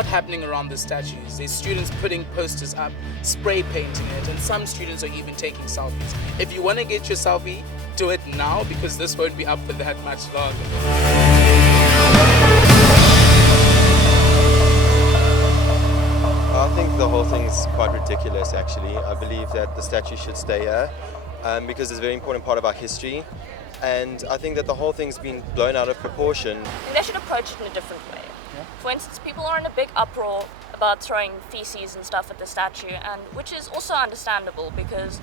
lot happening around the statues. There's students putting posters up, spray painting it, and some students are even taking selfies. If you want to get your selfie, do it now, because this won't be up for that much longer. I think the whole thing is quite ridiculous, actually. I believe that the statue should stay here because it's a very important part of our history. And I think that the whole thing's been blown out of proportion. They should approach it in a different way. Yeah. For instance, people are in a big uproar about throwing feces and stuff at the statue, and which is also understandable because,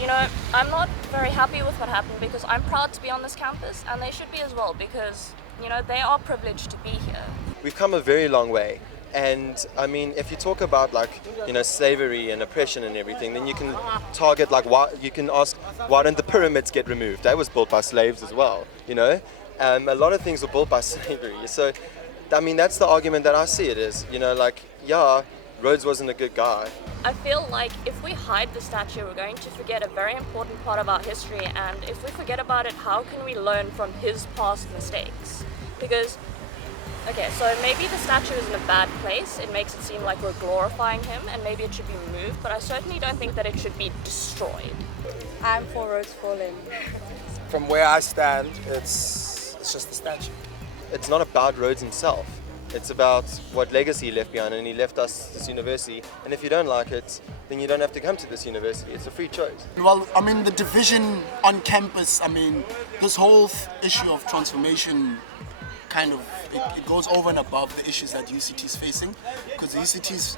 you know, I'm not very happy with what happened because I'm proud to be on this campus, and they should be as well because, you know, they are privileged to be here. We've come a very long way. And I mean, if you talk about slavery and oppression and everything, then you can target you can ask, why don't the pyramids get removed? That was built by slaves as well, you know. A lot of things were built by slavery. So, I mean, that's the argument that I see it as, you know, yeah, Rhodes wasn't a good guy. I feel like if we hide the statue, we're going to forget a very important part of our history, and if we forget about it, how can we learn from his past mistakes? Because okay, so maybe the statue is in a bad place. It makes it seem like we're glorifying him, and maybe it should be removed, but I certainly don't think that it should be destroyed. I'm for Rhodes falling. From where I stand, it's just a statue. It's not about Rhodes himself. It's about what legacy he left behind, and he left us this university. And if you don't like it, then you don't have to come to this university. It's a free choice. Well, I mean, the division on campus, I mean, this whole issue of transformation kind of, it goes over and above the issues that UCT is facing, because the issues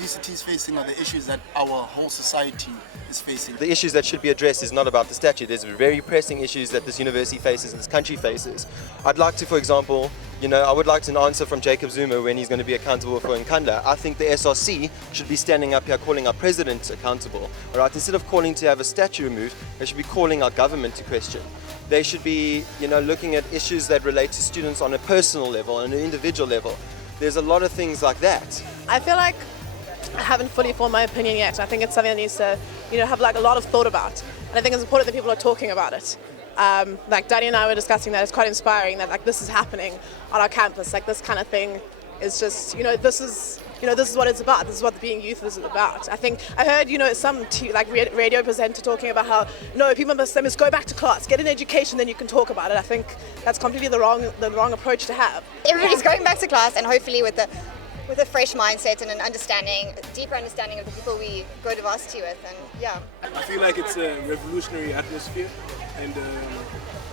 UCT is facing are the issues that our whole society is facing. The issues that should be addressed is not about the statue. There's very pressing issues that this university faces and this country faces. I'd like to, for example, you know, I would like an answer from Jacob Zuma when he's going to be accountable for Nkandla. I think the SRC should be standing up here calling our president accountable. All right, instead of calling to have a statue removed, they should be calling our government to question. They should be, you know, looking at issues that relate to students on a personal level, on an individual level. There's a lot of things like that. I feel like I haven't fully formed my opinion yet. I think it's something that needs to, you know, have a lot of thought about. And I think it's important that people are talking about it. Danny and I were discussing that. It's quite inspiring that this is happening on our campus. This kind of thing is just, this is what it's about. This is what being youth is about. I think I heard, some radio presenter talking about how people must go back to class, get an education, then you can talk about it. I think that's completely the wrong approach to have. Everybody's going back to class, and hopefully with a fresh mindset and an understanding, a deeper understanding of the people we go to varsity with, and yeah. I feel like it's a revolutionary atmosphere, and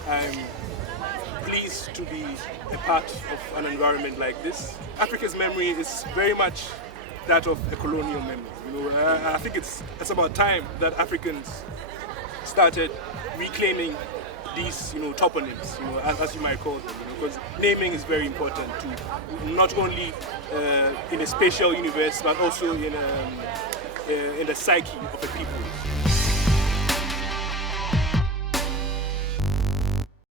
I'm pleased to be a part of an environment like this. Africa's memory is very much that of a colonial memory. I think it's about time that Africans started reclaiming these, toponyms, as you might call them, because naming is very important to not only in a spatial universe, but also in the psyche of a people.